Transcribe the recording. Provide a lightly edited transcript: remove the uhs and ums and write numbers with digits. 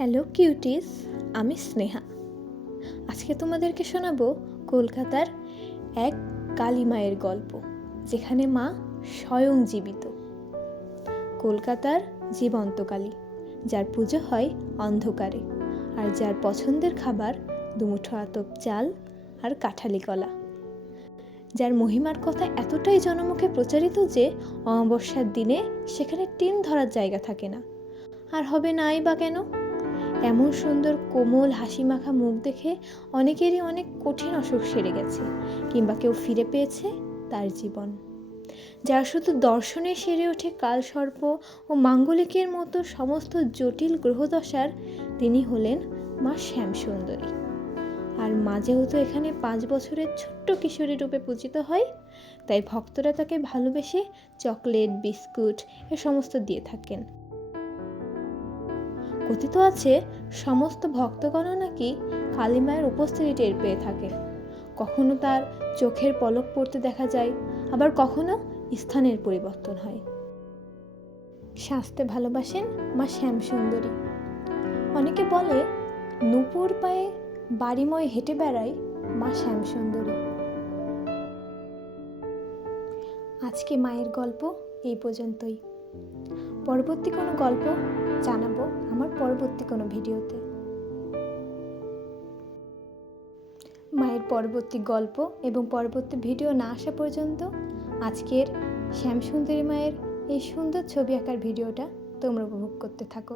Hello cuties, আমি স্নেহা। আজকে তোমাদেরকে শোনাবো কলকাতার এক কালী মায়ের গল্প, যেখানে মা স্বয়ং জীবিত। কলকাতার জীবন্ত কালী, যার পুজো হয় অন্ধকারে, আর যার পছন্দের খাবার দুমুঠো আতপ চাল আর কাঁঠালি কলা। যার মহিমার কথা এতটাই জনমুখে প্রচারিত যে অমাবস্যার দিনে সেখানে টিন ধরার জায়গা থাকে না। আর হবে নাই বা কেন? এমন সুন্দর কোমল হাসি মাখা মুখ দেখে অনেকেরই অনেক কঠিন অসুখ সেরে গেছে, কিংবা কেউ ফিরে পেয়েছে তার জীবন। যার শুধু দর্শনে সেরে ওঠে কালসর্প ও মাঙ্গলিকের মতো সমস্ত জটিল গ্রহদশার, তিনি হলেন মা শ্যামসুন্দরী। আর মা যেহেতু এখানে 5 বছরের ছোট্ট কিশোরী রূপে পূজিত হয়, তাই ভক্তরা তাকে ভালোবেসে চকলেট, বিস্কুট এ সমস্ত দিয়ে থাকেন। কথিত আছে সমস্ত ভক্তগণও নাকি কালী মায়ের উপস্থিতি টের পেয়ে থাকে। কখনো তার চোখের পলক পড়তে দেখা যায়, আবার কখনো স্থানের পরিবর্তন হয়। সাজতে ভালোবাসেন মা শ্যামসুন্দরী। অনেকে বলে নূপুর পায়ে বাড়িময় হেঁটে বেড়ায় মা শ্যামসুন্দরী। আজকে মায়ের গল্প এই পর্যন্তই। পরবর্তী কোনো গল্প জানাবো আমার পরবর্তী কোনো ভিডিওতে। মায়ের পরবর্তী গল্প এবং পরবর্তী ভিডিও না আসা পর্যন্ত আজকের শ্যামসুন্দরী মায়ের এই সুন্দর ছবি আঁকার ভিডিওটা তোমরা উপভোগ করতে থাকো।